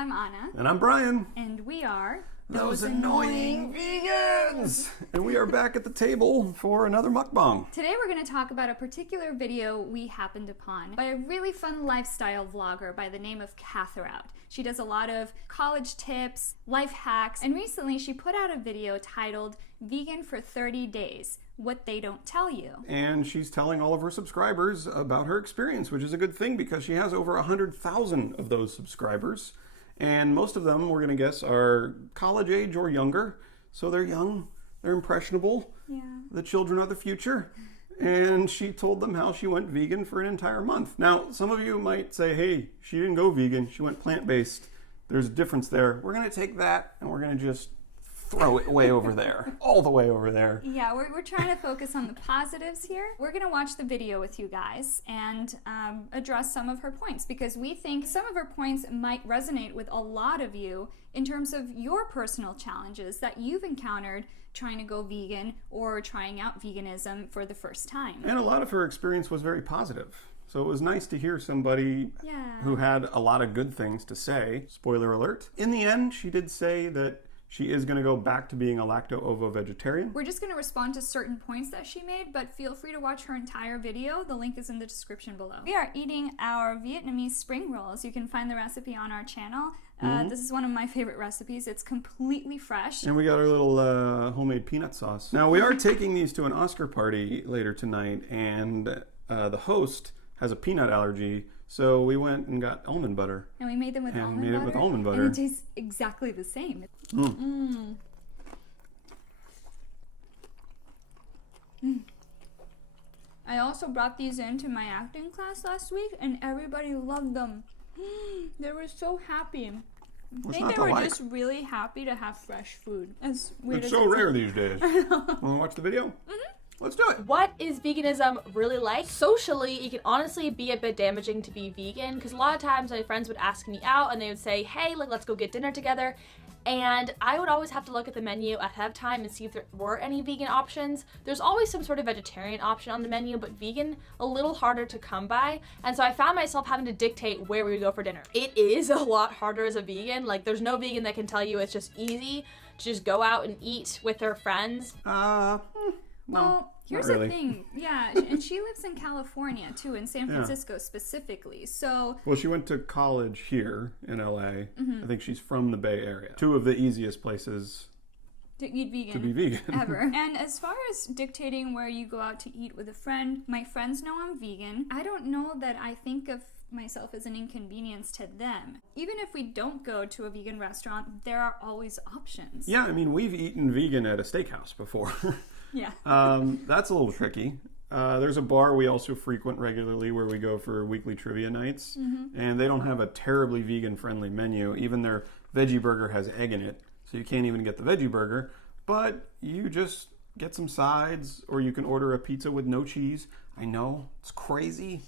I'm Anna. And I'm Brian. And we are Those Annoying Vegans! And we are back at the table for another mukbang. Today we're going to talk about a particular video we happened upon by a really fun lifestyle vlogger by the name of Katherout. She does a lot of college tips, life hacks, and recently she put out a video titled Vegan for 30 Days, What They Don't Tell You. And she's telling all of her subscribers about her experience, which is a good thing because she has over 100,000 of those subscribers. And most of them, we're going to guess, are college age or younger. So they're young, they're impressionable. Yeah. The children are the future. And she told them how she went vegan for an entire month. Now, some of you might say, hey, she didn't go vegan, she went plant-based. There's a difference there. We're going to take that and we're going to just throw it way over there. All the way over there. Yeah, we're trying to focus on the positives here. We're going to watch the video with you guys and address some of her points because we think some of her points might resonate with a lot of you in terms of your personal challenges that you've encountered trying to go vegan or trying out veganism for the first time. And a lot of her experience was very positive. So it was nice to hear somebody who had a lot of good things to say. Spoiler alert. In the end, she did say that she is going to go back to being a lacto-ovo vegetarian. We're just going to respond to certain points that she made, but feel free to watch her entire video. The link is in the description below. We are eating our Vietnamese spring rolls. You can find the recipe on our channel. This is one of my favorite recipes. It's completely fresh. And we got our little homemade peanut sauce. Now, we are taking these to an Oscar party later tonight, and the host has a peanut allergy, so we went and got almond butter. And we made them with almond butter. And made it with almond butter. And it tastes exactly the same. I also brought these into my acting class last week, and everybody loved them. They were so happy. I think they were just really happy to have fresh food. As weird It's as so rare these days. Want to watch the video? Let's do it. What is veganism really like? Socially, it can honestly be a bit damaging to be vegan because a lot of times my friends would ask me out and they would say, hey, like, let's go get dinner together. And I would always have to look at the menu ahead of time and see if there were any vegan options. There's always some sort of vegetarian option on the menu, but vegan, a little harder to come by. And so I found myself having to dictate where we would go for dinner. It is a lot harder as a vegan. Like, there's no vegan that can tell you it's just easy to just go out and eat with their friends. Well, here's the thing. Yeah, and she lives in California, too, in San Francisco specifically. So, well, she went to college here in LA. I think she's from the Bay Area. Two of the easiest places to eat vegan. To be vegan. Ever. And as far as dictating where you go out to eat with a friend, my friends know I'm vegan. I don't know that I think of myself as an inconvenience to them. Even if we don't go to a vegan restaurant, there are always options. Yeah, I mean, we've eaten vegan at a steakhouse before. Yeah. That's a little tricky. There's a bar we also frequent regularly where we go for weekly trivia nights, and they don't have a terribly vegan-friendly menu. Even their veggie burger has egg in it, so you can't even get the veggie burger, but you just get some sides, or you can order a pizza with no cheese. I know, it's crazy,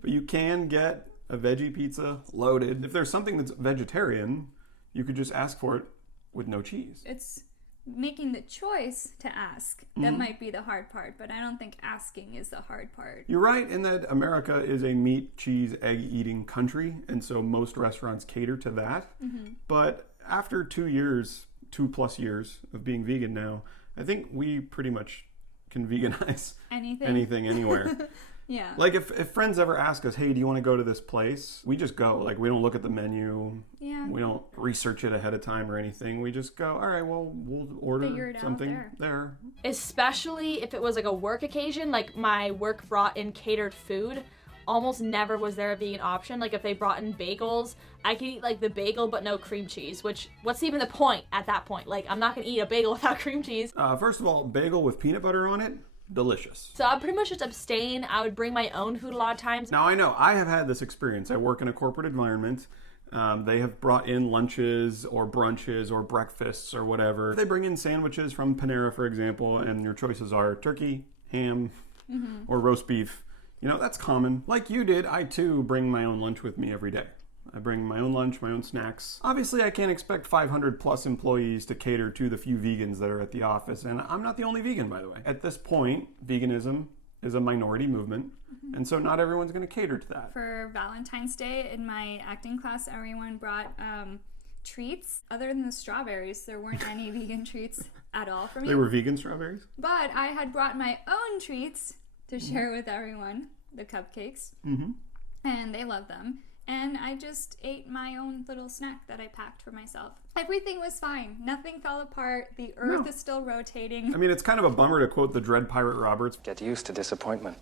but you can get a veggie pizza loaded. If there's something that's vegetarian, you could just ask for it with no cheese. It's making the choice to ask that might be the hard part, but I don't think asking is the hard part. You're right in that America is a meat, cheese, egg eating country, and so most restaurants cater to that. But after 2+ years of being vegan now, I think we pretty much can veganize anything anywhere. Yeah. Like if friends ever ask us, hey, do you want to go to this place? We just go. Like, we don't look at the menu. Yeah. We don't research it ahead of time or anything. We just go, all right, well, we'll order something there. Especially if it was like a work occasion, like my work brought in catered food. Almost never was there a vegan option. Like if they brought in bagels, I could eat like the bagel but no cream cheese, which what's even the point at that point? Like, I'm not gonna eat a bagel without cream cheese. First of all, bagel with peanut butter on it, delicious. So I pretty much just abstain. I would bring my own food a lot of times. Now I know, I have had this experience. I work in a corporate environment. They have brought in lunches or brunches or breakfasts or whatever. They bring in sandwiches from Panera, for example, and your choices are turkey, ham, or roast beef. You know, that's common. Like you did, I too bring my own lunch with me every day. I bring my own lunch, my own snacks. Obviously, I can't expect 500 plus employees to cater to the few vegans that are at the office, and I'm not the only vegan, by the way. At this point, veganism is a minority movement, and so not everyone's going to cater to that. For Valentine's Day in my acting class, everyone brought treats. Other than the strawberries, there weren't any vegan treats at all for me. They were vegan strawberries? But I had brought my own treats to share with everyone, the cupcakes, and they loved them. And I just ate my own little snack that I packed for myself. Everything was fine. Nothing fell apart. The earth is still rotating. I mean, it's kind of a bummer to quote the Dread Pirate Roberts. Get used to disappointment.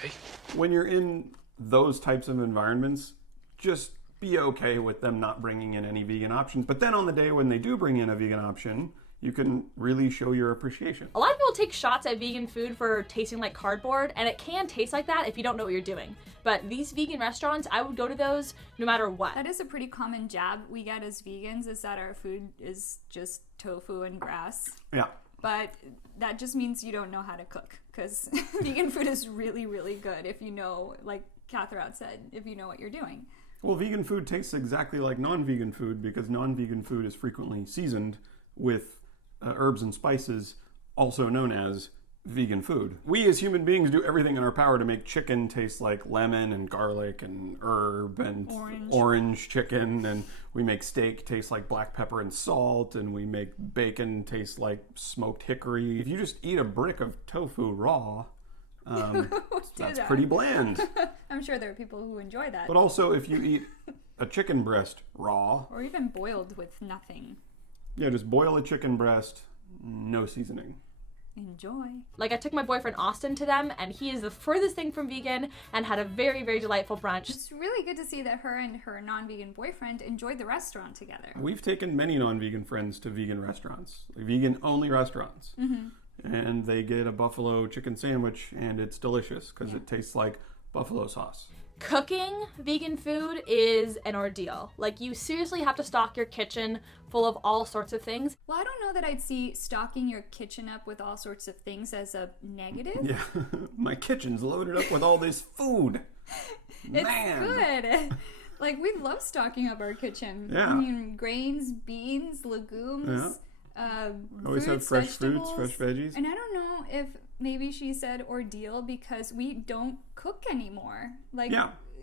Hey. When you're in those types of environments, just be okay with them not bringing in any vegan options. But then on the day when they do bring in a vegan option, you can really show your appreciation. A lot of people take shots at vegan food for tasting like cardboard, and it can taste like that if you don't know what you're doing. But these vegan restaurants, I would go to those no matter what. That is a pretty common jab we get as vegans, is that our food is just tofu and grass. Yeah. But that just means you don't know how to cook, because vegan food is really, really good if you know, like Katherout said, if you know what you're doing. Well, vegan food tastes exactly like non-vegan food because non-vegan food is frequently seasoned with herbs and spices, also known as vegan food. We as human beings do everything in our power to make chicken taste like lemon and garlic and herb and orange chicken, and we make steak taste like black pepper and salt, and we make bacon taste like smoked hickory. If you just eat a brick of tofu raw, that's pretty bland. I'm sure there are people who enjoy that. But also if you eat a chicken breast raw, or even boiled with nothing. Yeah, just boil a chicken breast, no seasoning. Enjoy. Like, I took my boyfriend Austin to them, and he is the furthest thing from vegan, and had a very, very delightful brunch. It's really good to see that her and her non-vegan boyfriend enjoyed the restaurant together. We've taken many non-vegan friends to vegan restaurants, vegan-only restaurants. And they get a buffalo chicken sandwich, and it's delicious because it tastes like buffalo sauce. Cooking vegan food is an ordeal. Like, you seriously have to stock your kitchen full of all sorts of things. Well, I don't know that I'd see stocking your kitchen up with all sorts of things as a negative. Yeah, my kitchen's loaded up with all this food. It's Man. good. Like, we love stocking up our kitchen. Yeah. I mean, grains, beans, legumes, Always have fruits, fresh vegetables. fruits, fresh veggies. And I don't know if maybe she said ordeal because we don't cook anymore. Like,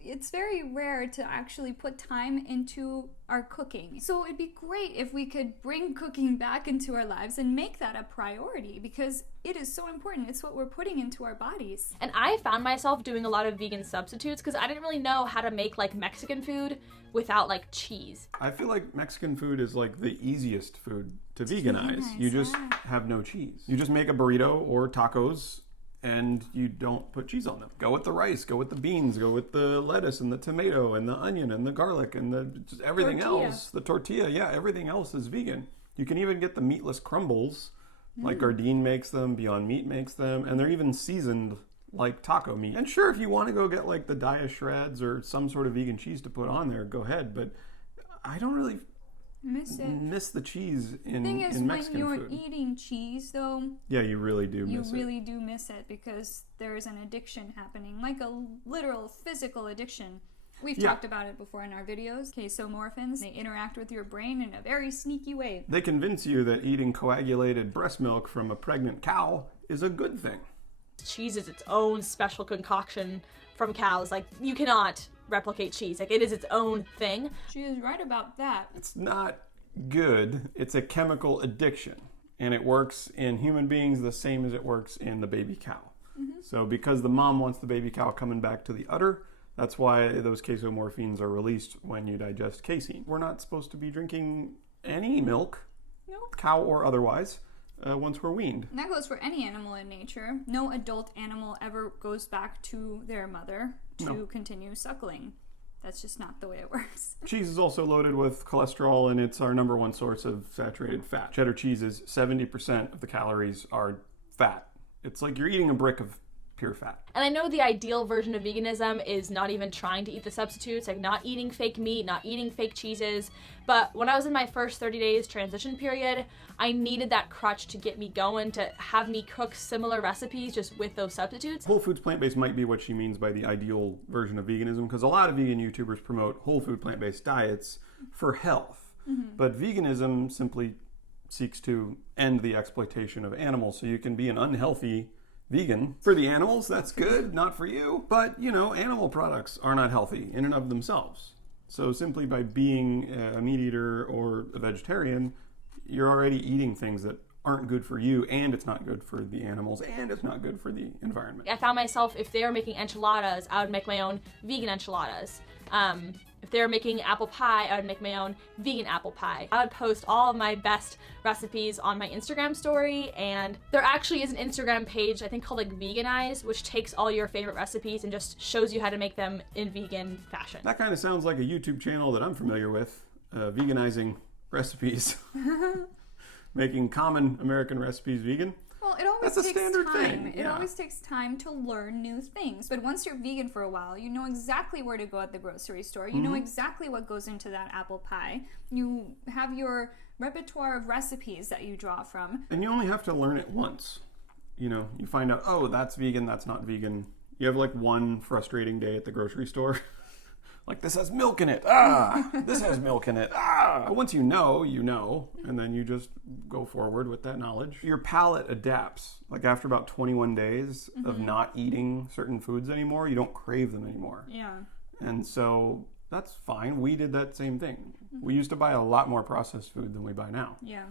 it's very rare to actually put time into our cooking. So it'd be great if we could bring cooking back into our lives and make that a priority, because it is so important. It's what we're putting into our bodies. And I found myself doing a lot of vegan substitutes because I didn't really know how to make like Mexican food without like cheese. I feel like Mexican food is like the easiest food to veganize. You just have no cheese. You just make a burrito or tacos and you don't put cheese on them. Go with the rice, go with the beans, go with the lettuce and the tomato and the onion and the garlic and just everything else. The tortilla, everything else is vegan. You can even get the meatless crumbles, like Gardein makes them, Beyond Meat makes them, and they're even seasoned like taco meat. And sure, if you want to go get like the Dia shreds or some sort of vegan cheese to put on there, go ahead. But I don't really miss the cheese in Mexican food. The thing is, when you're eating cheese, though, you really do miss it. You really do miss it because there is an addiction happening, like a literal physical addiction. We've talked about it before in our videos. Casomorphins, they interact with your brain in a very sneaky way. They convince you that eating coagulated breast milk from a pregnant cow is a good thing. Cheese is its own special concoction from cows. Like, you cannot replicate cheese. Like, it is its own thing. She is right about that. It's not good. It's a chemical addiction. And it works in human beings the same as it works in the baby cow. So because the mom wants the baby cow coming back to the udder, that's why those casomorphins are released when you digest casein. We're not supposed to be drinking any milk, cow or otherwise, once we're weaned. And that goes for any animal in nature. No adult animal ever goes back to their mother to continue suckling. That's just not the way it works. Cheese is also loaded with cholesterol, and it's our number one source of saturated fat. Cheddar cheese is 70% of the calories are fat. It's like you're eating a brick of pure fat. And I know the ideal version of veganism is not even trying to eat the substitutes, like not eating fake meat, not eating fake cheeses. But when I was in my first 30 days transition period, I needed that crutch to get me going, to have me cook similar recipes just with those substitutes. Whole foods plant-based might be what she means by the ideal version of veganism, because a lot of vegan YouTubers promote whole food plant-based diets for health. But veganism simply seeks to end the exploitation of animals, so you can be an unhealthy vegan. For the animals, that's good, not for you. But, you know, animal products are not healthy in and of themselves. So simply by being a meat eater or a vegetarian, you're already eating things that aren't good for you, and it's not good for the animals, and it's not good for the environment. I found myself, if they were making enchiladas, I would make my own vegan enchiladas. If they were making apple pie, I would make my own vegan apple pie. I would post all of my best recipes on my Instagram story, and there actually is an Instagram page, I think called like Veganize, which takes all your favorite recipes and just shows you how to make them in vegan fashion. That kind of sounds like a YouTube channel that I'm familiar with, veganizing recipes. Making common American recipes vegan. Well, it always That's a takes standard time. thing. It Yeah. always takes time to learn new things. But once you're vegan for a while, you know exactly where to go at the grocery store. You know exactly what goes into that apple pie. You have your repertoire of recipes that you draw from. And you only have to learn it once. You know, you find out, oh, that's vegan, that's not vegan. You have like one frustrating day at the grocery store. Like, this has milk in it. Ah, this has milk in it. Ah. But once you know, and then you just go forward with that knowledge. Your palate adapts. Like after about 21 days of not eating certain foods anymore, you don't crave them anymore. Yeah. And so that's fine. We did that same thing. We used to buy a lot more processed food than we buy now. Yeah.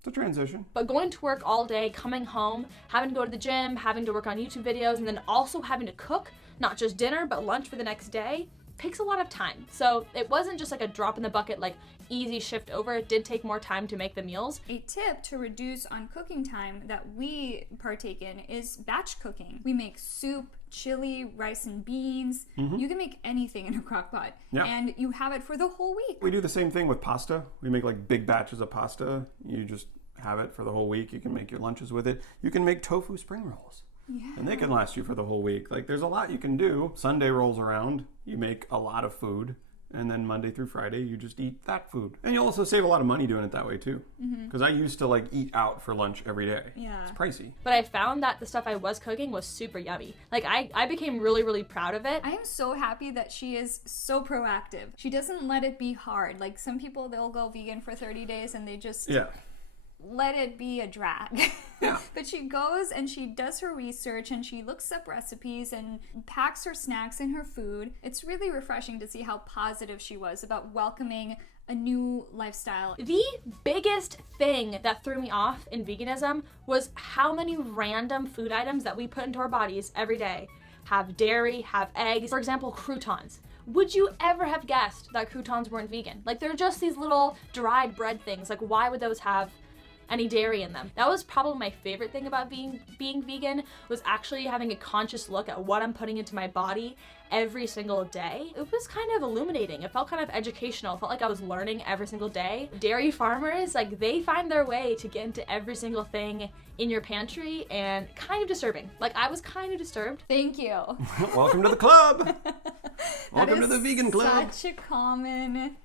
It's a transition. But going to work all day, coming home, having to go to the gym, having to work on YouTube videos, and then also having to cook, not just dinner, but lunch for the next day, takes a lot of time. So it wasn't just like a drop in the bucket, like easy shift over. It did take more time to make the meals. A tip to reduce on cooking time that we partake in is batch cooking. We make soup, chili, rice and beans. You can make anything in a crock pot. Yeah. And you have it for the whole week. We do the same thing with pasta. We make like big batches of pasta. You just have it for the whole week. You can make your lunches with it. You can make tofu spring rolls. Yeah. And they can last you for the whole week. Like, there's a lot you can do. Sunday rolls around, you make a lot of food, and then Monday through Friday, you just eat that food. And you'll also save a lot of money doing it that way, too. Because I used to, like, eat out for lunch every day. Yeah. It's pricey. But I found that the stuff I was cooking was super yummy. Like, I became really, really proud of it. I am so happy that she is so proactive. She doesn't let it be hard. Like some people, they'll go vegan for 30 days and they just Yeah. let it be a drag. Yeah. But she goes and she does her research and she looks up recipes and packs her snacks in her food. It's really refreshing to see how positive she was about welcoming a new lifestyle. The biggest thing that threw me off in veganism was how many random food items that we put into our bodies every day have dairy, have eggs. For example, croutons. Would you ever have guessed that croutons weren't vegan? Like, they're just these little dried bread things. Like, why would those have any dairy in them? That was probably my favorite thing about being vegan, was actually having a conscious look at what I'm putting into my body every single day. It was kind of illuminating. It felt kind of educational. It felt like I was learning every single day. Dairy farmers, like, they find their way to get into every single thing in your pantry, and kind of disturbing. Like, I was kind of disturbed. Thank you. Welcome to the club. Welcome That to the is vegan club. Such a common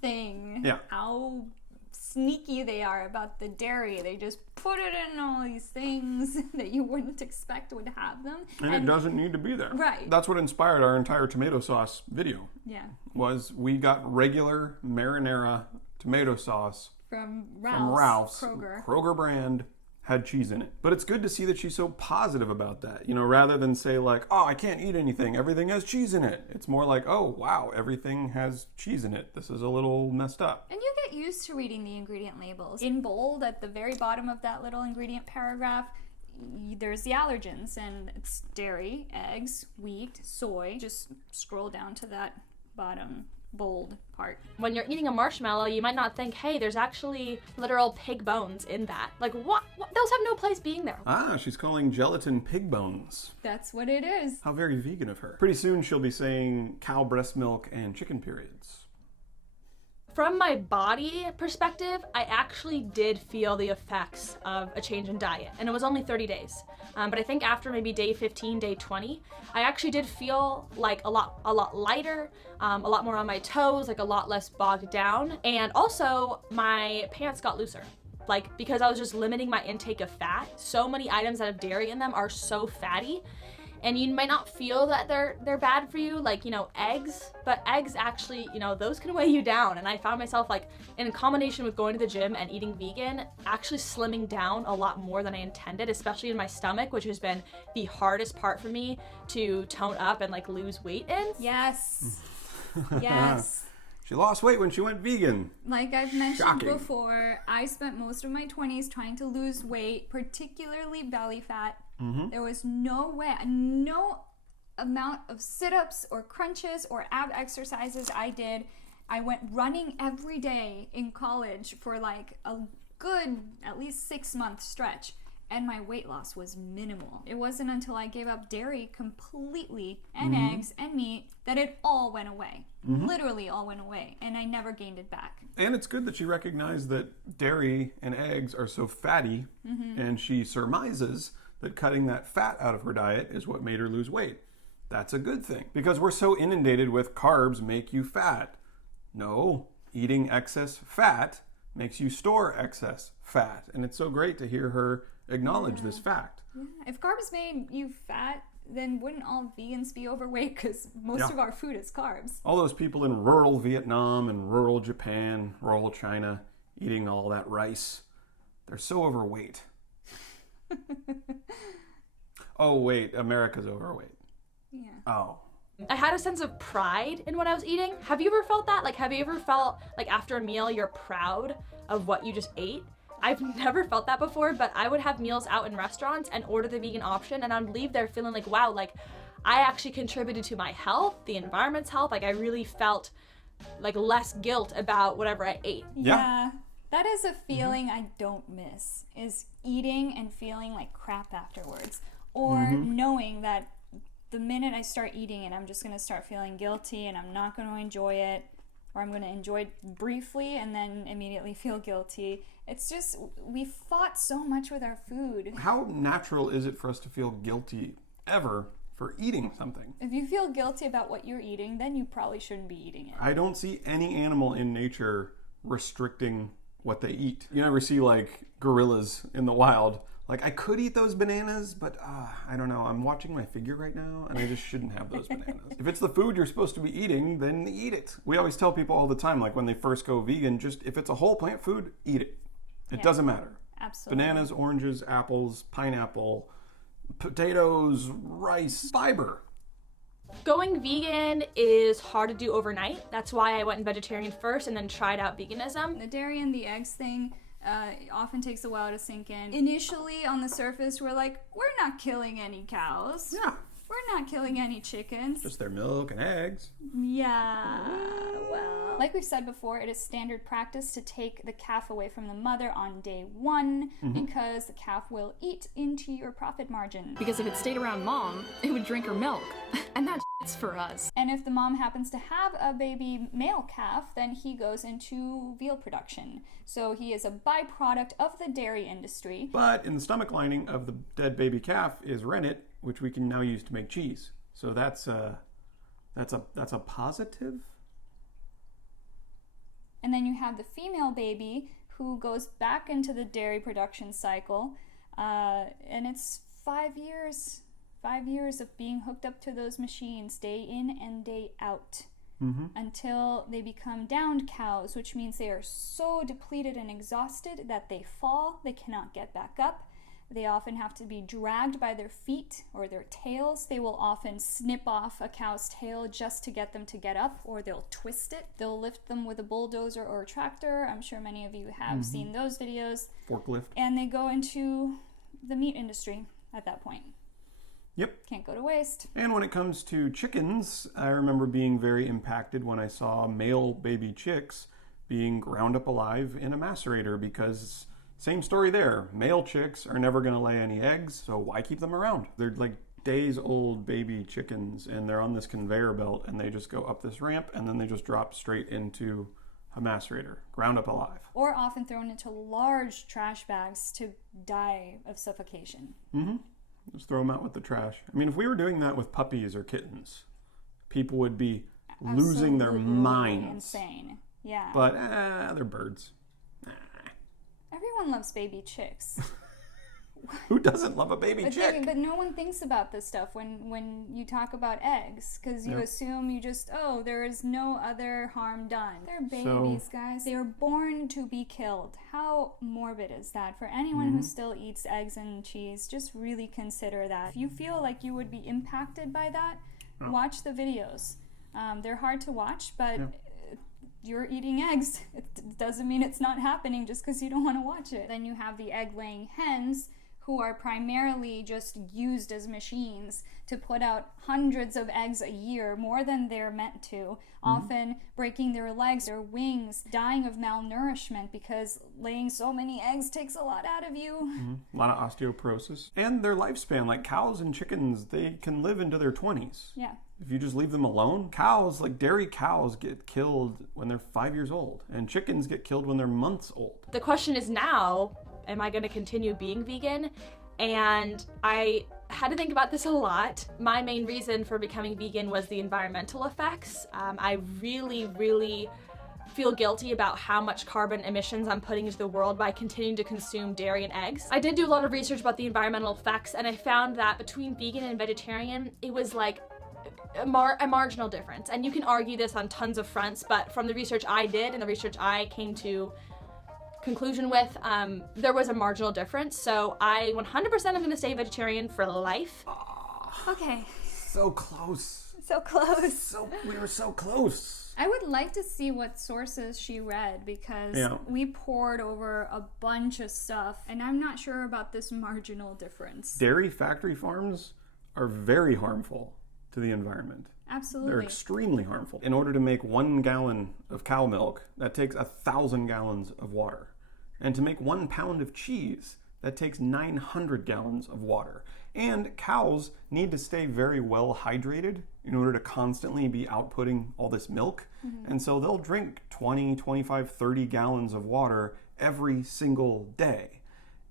thing. Yeah. How sneaky they are about the dairy. They just put it in all these things that you wouldn't expect would have them. And it doesn't need to be there. Right. That's what inspired our entire tomato sauce video. Yeah. Was we got regular marinara tomato sauce From from Ralph's. Ralph's Kroger. brand, had cheese in it. But it's good to see that she's so positive about that, you know, rather than say like, oh, I can't eat anything, everything has cheese in it. It's more like, oh, wow, everything has cheese in it. This is a little messed up. And you get used to reading the ingredient labels. In bold, at the very bottom of that little ingredient paragraph, there's the allergens, and it's dairy, eggs, wheat, soy. Just scroll down to that bottom bold part. When you're eating a marshmallow, you might not think, hey, there's actually literal pig bones in that. Like, what? Those have no place being there. Ah, she's calling gelatin pig bones. That's what it is. How very vegan of her. Pretty soon she'll be saying cow breast milk and chicken periods. From my body perspective, I actually did feel the effects of a change in diet, and it was only 30 days. But I think after maybe day 15, day 20, I actually did feel like a lot lighter, a lot more on my toes, like a lot less bogged down, and also my pants got looser. Like, because I was just limiting my intake of fat. So many items that have dairy in them are so fatty. And you might not feel that they're bad for you, like, you know, eggs, but eggs actually, you know, those can weigh you down. And I found myself, like, in combination with going to the gym and eating vegan, actually slimming down a lot more than I intended, especially in my stomach, which has been the hardest part for me to tone up and, like, lose weight in. Yes. Yes. She lost weight when she went vegan. Like I've mentioned Shocking. before, I spent most of my 20s trying to lose weight, particularly belly fat. There was no way, no amount of sit-ups or crunches or ab exercises I did. I went running every day in college for like a good at least 6-month stretch, and my weight loss was minimal. It wasn't until I gave up dairy completely and eggs and meat that it all went away. Literally all went away, and I never gained it back. And it's good that she recognized that dairy and eggs are so fatty, and she surmises that cutting that fat out of her diet is what made her lose weight. That's a good thing, because we're so inundated with carbs make you fat. No, eating excess fat makes you store excess fat, and it's so great to hear her acknowledge this fact. Yeah. If carbs made you fat, then wouldn't all vegans be overweight? Because most of our food is carbs. All those people in rural Vietnam and rural Japan, rural China, eating all that rice, they're so overweight. Oh, wait, America's overweight. Yeah. Oh. I had a sense of pride in what I was eating. Have you ever felt that? Like, have you ever felt like after a meal you're proud of what you just ate? I've never felt that before, but I would have meals out in restaurants and order the vegan option, and I'd leave there feeling like, wow, like I actually contributed to my health, the environment's health. Like I really felt like less guilt about whatever I ate. Yeah. That is a feeling I don't miss, is eating and feeling like crap afterwards. Or knowing that the minute I start eating it, I'm just going to start feeling guilty and I'm not going to enjoy it. Or I'm going to enjoy it briefly and then immediately feel guilty. It's just, we fought so much with our food. How natural is it for us to feel guilty ever for eating something? If you feel guilty about what you're eating, then you probably shouldn't be eating it. I don't see any animal in nature restricting what they eat. You never see like gorillas in the wild. Like, I could eat those bananas, but I don't know. I'm watching my figure right now, and I just shouldn't have those bananas. If it's the food you're supposed to be eating, then eat it. We always tell people all the time, like when they first go vegan, just if it's a whole plant food, eat it. It doesn't matter. Absolutely. Bananas, oranges, apples, pineapple, potatoes, rice, fiber. Going vegan is hard to do overnight. That's why I went vegetarian first and then tried out veganism. The dairy and the eggs thing often takes a while to sink in. Initially, on the surface, we're like, we're not killing any cows. Yeah. We're not killing any chickens. Just their milk and eggs. Yeah, well. Like we've said before, it is standard practice to take the calf away from the mother on day 1 because the calf will eat into your profit margin. Because if it stayed around mom, it would drink her milk. And that's for us. And if the mom happens to have a baby male calf, then he goes into veal production. So he is a byproduct of the dairy industry. But in the stomach lining of the dead baby calf is rennet, which we can now use to make cheese. So that's a positive. And then you have the female baby who goes back into the dairy production cycle, and it's 5 years. 5 years of being hooked up to those machines day in and day out until they become downed cows, which means they are so depleted and exhausted that they fall, they cannot get back up. They often have to be dragged by their feet or their tails. They will often snip off a cow's tail just to get them to get up, or they'll twist it. They'll lift them with a bulldozer or a tractor. I'm sure many of you have seen those videos. Forklift. And they go into the meat industry at that point. Yep. Can't go to waste. And when it comes to chickens, I remember being very impacted when I saw male baby chicks being ground up alive in a macerator, because same story there. Male chicks are never going to lay any eggs, so why keep them around? They're like days old baby chickens, and they're on this conveyor belt, and they just go up this ramp, and then they just drop straight into a macerator, ground up alive. Or often thrown into large trash bags to die of suffocation. Just throw them out with the trash. I mean, if we were doing that with puppies or kittens, people would be losing their Absolutely minds. insane. Yeah. But they're birds. Everyone loves baby chicks. Who doesn't love a baby chick? But no one thinks about this stuff when you talk about eggs, because you assume there is no other harm done. They're babies, guys. They are born to be killed. How morbid is that? For anyone who still eats eggs and cheese, just really consider that. If you feel like you would be impacted by that, watch the videos. They're hard to watch, but you're eating eggs. It doesn't mean it's not happening just because you don't want to watch it. Then you have the egg-laying hens, who are primarily just used as machines to put out hundreds of eggs a year, more than they're meant to, often breaking their legs, their wings, dying of malnourishment because laying so many eggs takes a lot out of you. A lot of osteoporosis. And their lifespan, like cows and chickens, they can live into their 20s. Yeah. If you just leave them alone, cows, like dairy cows, get killed when they're 5 years old, and chickens get killed when they're months old. The question is now, am I going to continue being vegan? And I had to think about this a lot. My main reason for becoming vegan was the environmental effects. I really feel guilty about how much carbon emissions I'm putting into the world by continuing to consume dairy and eggs. I did do a lot of research about the environmental effects, and I found that between vegan and vegetarian, it was like a marginal difference. And you can argue this on tons of fronts, but from the research I did and the research I came to conclusion with, there was a marginal difference. So I 100% am going to stay vegetarian for life. Okay. So close. So close. We were so close. I would like to see what sources she read, because we poured over a bunch of stuff and I'm not sure about this marginal difference. Dairy factory farms are very harmful to the environment. Absolutely. They're extremely harmful. In order to make 1 gallon of cow milk, that takes 1,000 gallons of water. And to make 1 pound of cheese, that takes 900 gallons of water. And cows need to stay very well hydrated in order to constantly be outputting all this milk. And so they'll drink 20, 25, 30 gallons of water every single day.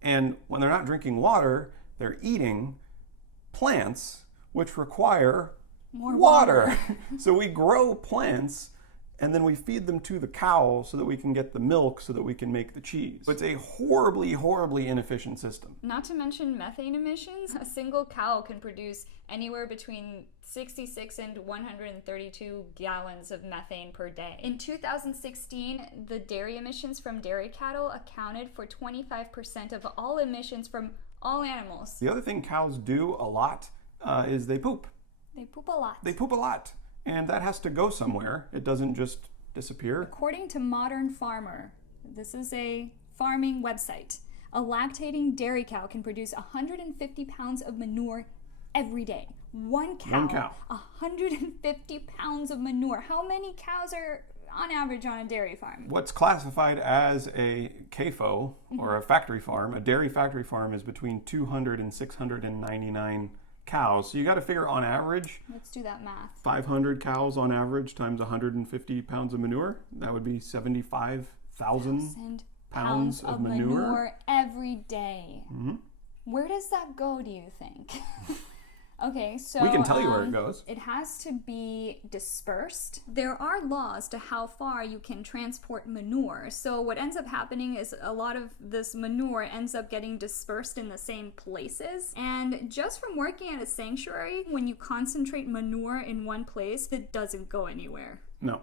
And when they're not drinking water, they're eating plants which require more water. So we grow plants and then we feed them to the cow so that we can get the milk so that we can make the cheese. It's a horribly inefficient system. Not to mention methane emissions. A single cow can produce anywhere between 66 and 132 gallons of methane per day. In 2016, the dairy emissions from dairy cattle accounted for 25% of all emissions from all animals. The other thing cows do a lot is they poop. They poop a lot. They poop a lot. And that has to go somewhere. It doesn't just disappear. According to Modern Farmer, this is a farming website, a lactating dairy cow can produce 150 pounds of manure every day. One cow. 150 pounds of manure. How many cows are on average on a dairy farm? What's classified as a CAFO, or a factory farm, a dairy factory farm, is between 200 and 699 cows. So you got to figure on average. Let's do that math. 500 cows on average times 150 pounds of manure. That would be 75,000 pounds of manure every day. Where does that go, do you think? Okay, so we can tell you where it goes. It has to be dispersed. There are laws to how far you can transport manure. So what ends up happening is a lot of this manure ends up getting dispersed in the same places. And just from working at a sanctuary, when you concentrate manure in one place, it doesn't go anywhere. No.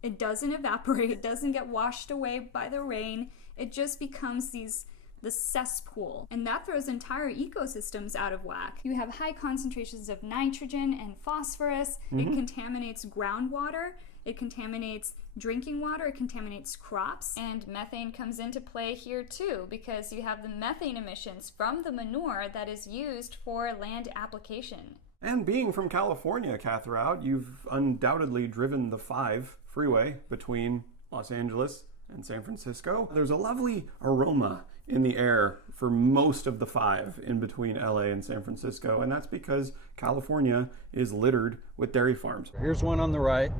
It doesn't evaporate. It doesn't get washed away by the rain. It just becomes the cesspool, and that throws entire ecosystems out of whack. You have high concentrations of nitrogen and phosphorus. It contaminates groundwater. It contaminates drinking water. It contaminates crops. And methane comes into play here too, because you have the methane emissions from the manure that is used for land application. And being from California, Katherout, you've undoubtedly driven the 5 freeway between Los Angeles and San Francisco. There's a lovely aroma in the air for most of the 5 in between LA and San Francisco, and that's because California is littered with dairy farms. Here's one on the right.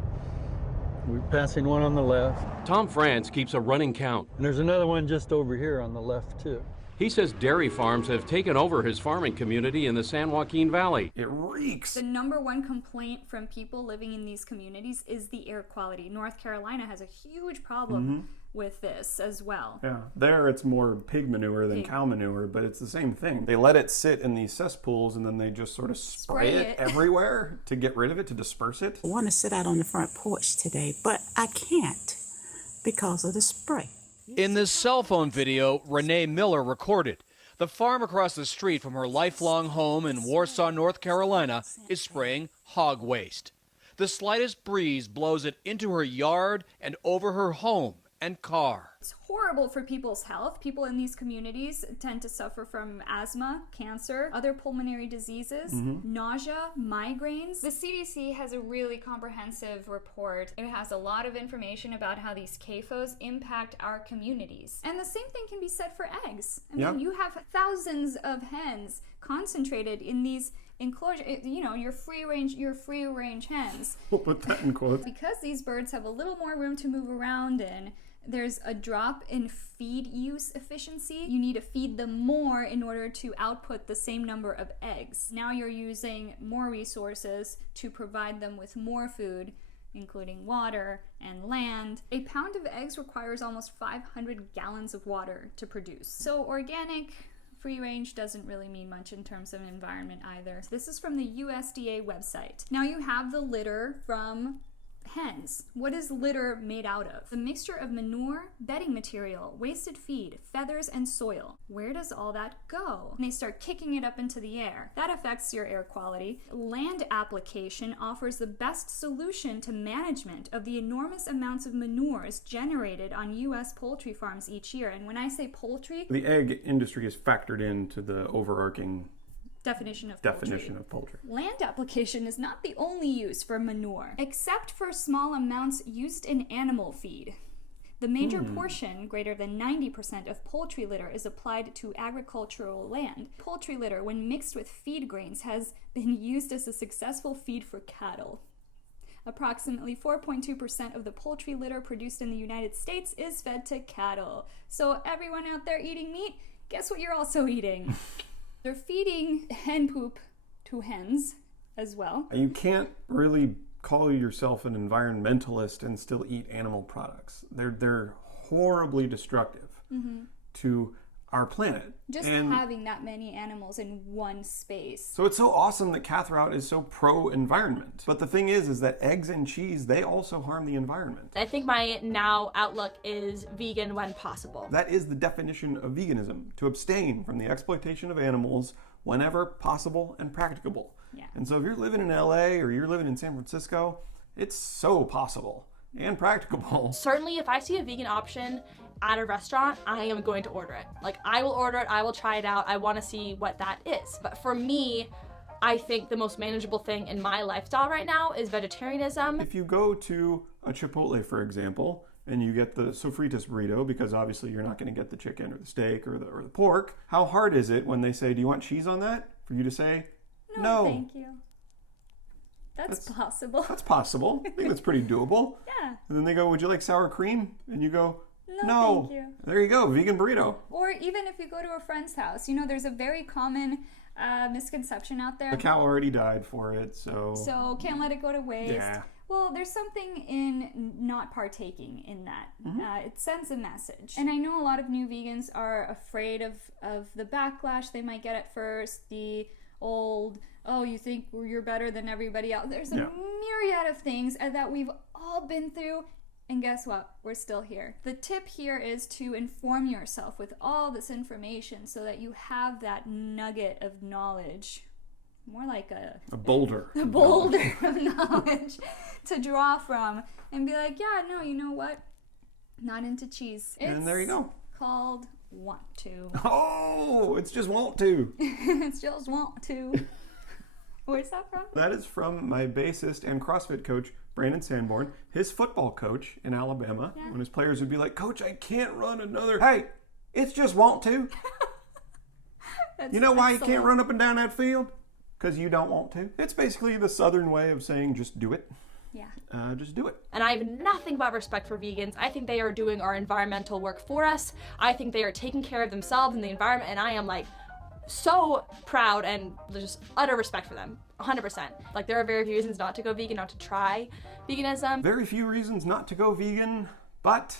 We're passing one on the left. Tom France keeps a running count. And there's another one just over here on the left too. He says dairy farms have taken over his farming community in the San Joaquin Valley. It reeks. The number one complaint from people living in these communities is the air quality. North Carolina has a huge problem with this as well. Yeah, there it's more pig manure than cow manure, but it's the same thing. They let it sit in these cesspools and then they just sort of spray it everywhere to get rid of it, to disperse it. I want to sit out on the front porch today, but I can't because of the spray. In this cell phone video Renee Miller recorded, the farm across the street from her lifelong home in Warsaw, North Carolina is spraying hog waste. The slightest breeze blows it into her yard and over her home and car. It's horrible for people's health. People in these communities tend to suffer from asthma, cancer, other pulmonary diseases, nausea, migraines. The CDC has a really comprehensive report. It has a lot of information about how these CAFOs impact our communities. And the same thing can be said for eggs. I mean, you have thousands of hens concentrated in these enclosure, your free range hens. We'll put that in quotes. Because these birds have a little more room to move around in, there's a drop in feed use efficiency. You need to feed them more in order to output the same number of eggs. Now you're using more resources to provide them with more food, including water and land. A pound of eggs requires almost 500 gallons of water to produce. So organic, free range doesn't really mean much in terms of environment either. So this is from the USDA website. Now you have the litter from hens. What is litter made out of? A mixture of manure, bedding material, wasted feed, feathers, and soil. Where does all that go? And they start kicking it up into the air. That affects your air quality. Land application offers the best solution to management of the enormous amounts of manures generated on U.S. poultry farms each year. And when I say poultry, the egg industry is factored into the overarching definition of poultry. Land application is not the only use for manure, except for small amounts used in animal feed. The major portion, greater than 90% of poultry litter, is applied to agricultural land. Poultry litter, when mixed with feed grains, has been used as a successful feed for cattle. Approximately 4.2% of the poultry litter produced in the United States is fed to cattle. So everyone out there eating meat, guess what you're also eating? They're feeding hen poop to hens as well. You can't really call yourself an environmentalist and still eat animal products. They're horribly destructive to our planet. Just having that many animals in one space. So it's so awesome that Katherout is so pro-environment. But the thing is that eggs and cheese, they also harm the environment. I think my now outlook is vegan when possible. That is the definition of veganism, to abstain from the exploitation of animals whenever possible and practicable. Yeah. And so if you're living in LA or you're living in San Francisco, it's so possible and practicable. Certainly, if I see a vegan option at a restaurant, I am going to order it. Like, I will order it, I will try it out, I want to see what that is. But for me, I think the most manageable thing in my lifestyle right now is vegetarianism. If you go to a Chipotle, for example, and you get the sofritas burrito, because obviously you're not going to get the chicken or the steak or the pork, how hard is it when they say, do you want cheese on that? For you to say, no. Thank you. That's possible. That's possible. I think that's pretty doable. Yeah. And then they go, would you like sour cream? And you go, no. Thank you. There you go, vegan burrito. Or even if you go to a friend's house, there's a very common misconception out there. The cow already died for it, so can't let it go to waste. Yeah. Well, there's something in not partaking in that. It sends a message. And I know a lot of new vegans are afraid of the backlash they might get at first, the old, oh, you think you're better than everybody else. There's a myriad of things that we've all been through. And guess what? We're still here. The tip here is to inform yourself with all this information so that you have that nugget of knowledge. More like a boulder. A boulder of knowledge to draw from and be like, yeah, no, you know what? Not into cheese. And there you go. Called want to. Oh, it's just want to. It's just want to. Where's that from? That is from my bassist and CrossFit coach, Brandon Sanborn, his football coach in Alabama. Yeah. When his players would be like, Coach, I can't run another. Hey, it's just want to. You know why you can't run up and down that field? Because you don't want to. It's basically the Southern way of saying just do it. just do it. And I have nothing but respect for vegans. I think they are doing our environmental work for us. I think they are taking care of themselves and the environment, and I am like so proud and just utter respect for them. 100%. Like, there are very few reasons not to go vegan, not to try veganism. Very few reasons not to go vegan, but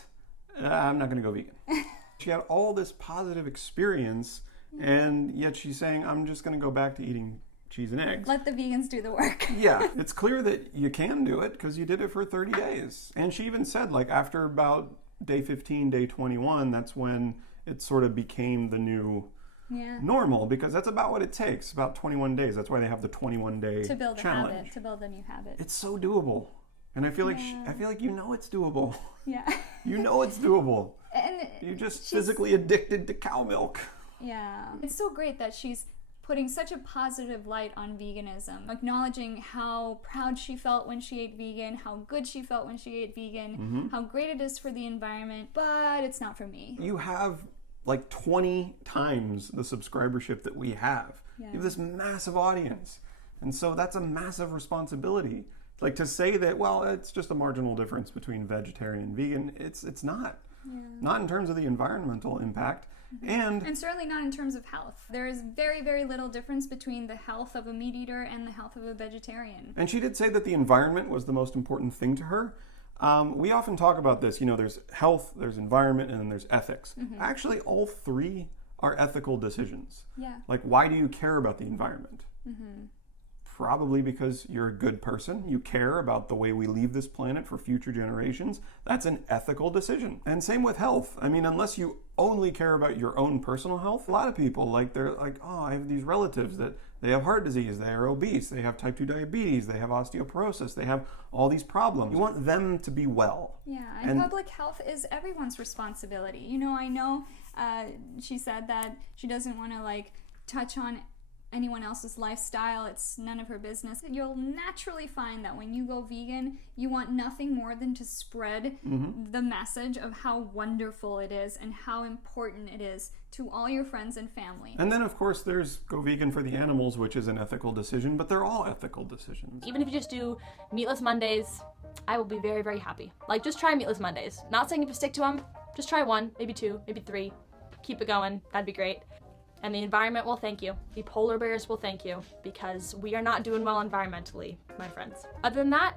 I'm not going to go vegan. She had all this positive experience, and yet she's saying, I'm just going to go back to eating cheese and eggs. Let the vegans do the work. Yeah, it's clear that you can do it because you did it for 30 days. And she even said, like, after about day 15, day 21, that's when it sort of became the new normal, because that's about what it takes, about 21 days. That's why they have the 21-day to build challenge. a habit, to build a new habit. It's so doable. And I feel like you know it's doable. Yeah. You know it's doable. And you're just physically addicted to cow milk. Yeah. It's so great that she's putting such a positive light on veganism, acknowledging how proud she felt when she ate vegan, how good she felt when she ate vegan, how great it is for the environment, but it's not for me. You have like 20 times the subscribership that we have. You have this massive audience. And so that's a massive responsibility. Like, to say that, well, it's just a marginal difference between vegetarian and vegan, it's not. Not in terms of the environmental impact. And certainly not in terms of health. There is very, very little difference between the health of a meat eater and the health of a vegetarian. And she did say that the environment was the most important thing to her. We often talk about this, there's health, there's environment, and then there's ethics. Actually, all three are ethical decisions. Yeah. Like, why do you care about the environment? Probably because you're a good person. You care about the way we leave this planet for future generations. That's an ethical decision. And same with health. I mean, unless you only care about your own personal health, a lot of people, they're like, oh, I have these relatives that they have heart disease, they are obese, they have type 2 diabetes, they have osteoporosis, they have all these problems. You want them to be well. Yeah, and public health is everyone's responsibility. I know she said that she doesn't want to touch on anyone else's lifestyle. It's none of her business. You'll naturally find that when you go vegan, you want nothing more than to spread the message of how wonderful it is and how important it is to all your friends and family. And then, of course, there's go vegan for the animals, which is an ethical decision, but they're all ethical decisions. Even if you just do meatless Mondays, I will be very, very happy. Just try meatless Mondays. Not saying you have to stick to them. Just try one, maybe two, maybe three. Keep it going. That'd be great. And the environment will thank you. The polar bears will thank you, because we are not doing well environmentally, my friends. Other than that,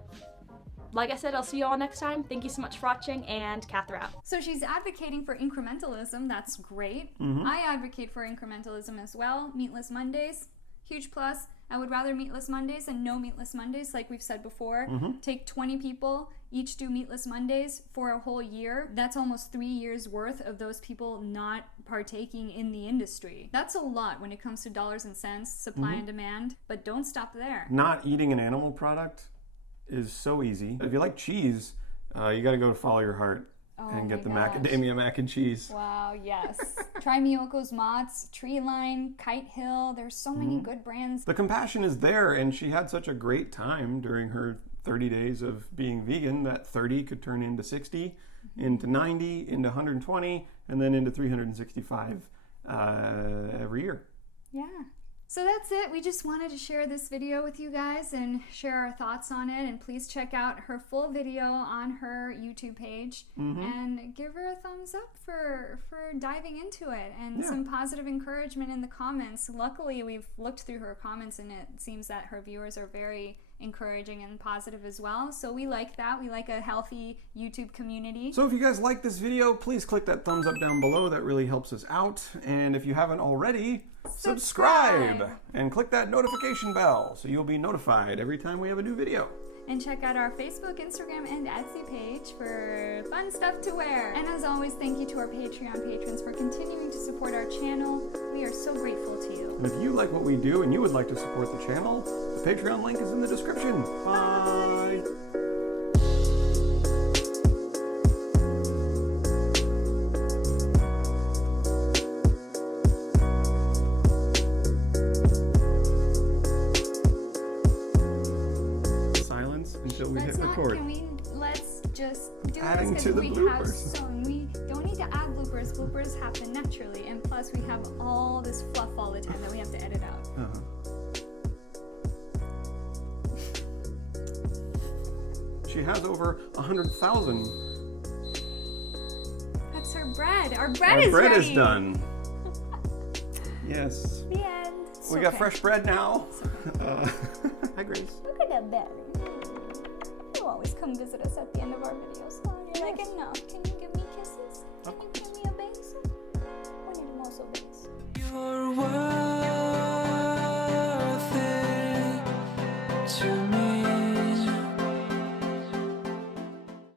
like I said, I'll see you all next time. Thank you so much for watching, and Katherout. So she's advocating for incrementalism. That's great. I advocate for incrementalism as well. Meatless Mondays, huge plus. I would rather meatless Mondays than no meatless Mondays, like we've said before. Take 20 people, each do meatless Mondays for a whole year. That's almost 3 years worth of those people not partaking in the industry. That's a lot when it comes to dollars and cents, supply and demand, but don't stop there. Not eating an animal product is so easy. If you like cheese, you got to go to Follow Your Heart and get the macadamia mac and cheese. Wow, yes. Try Miyoko's Mott's, Treeline, Kite Hill. There's so many good brands. The compassion is there, and she had such a great time during her 30 days of being vegan that 30 could turn into 60, into 90, into 120, and then into 365 every year. Yeah. So that's it. We just wanted to share this video with you guys and share our thoughts on it. And please check out her full video on her YouTube page and give her a thumbs up for diving into it, and some positive encouragement in the comments. Luckily, we've looked through her comments and it seems that her viewers are very encouraging and positive as well. So we like that. We like a healthy YouTube community. So if you guys like this video, please click that thumbs up down below. That really helps us out. And if you haven't already, subscribe and click that notification bell so you'll be notified every time we have a new video. And check out our Facebook, Instagram, and Etsy page for fun stuff to wear. And as always, thank you to our Patreon patrons for continuing to support our channel. We are so grateful to you. And if you like what we do and you would like to support the channel, the Patreon link is in the description. Bye! Until we hit record. Let's just do Adding this to the because bloopers. we don't need to add bloopers. Bloopers happen naturally, and plus we have all this fluff all the time that we have to edit out. She has over 100,000. That's her bread. Our bread Our is bread ready. is done. Yes. The end. It's We got okay. fresh bread now. Hi, Grace. Look at that belly. You always come visit us at the end of our videos. Oh, you're like, enough. Can you give me kisses? Can you give me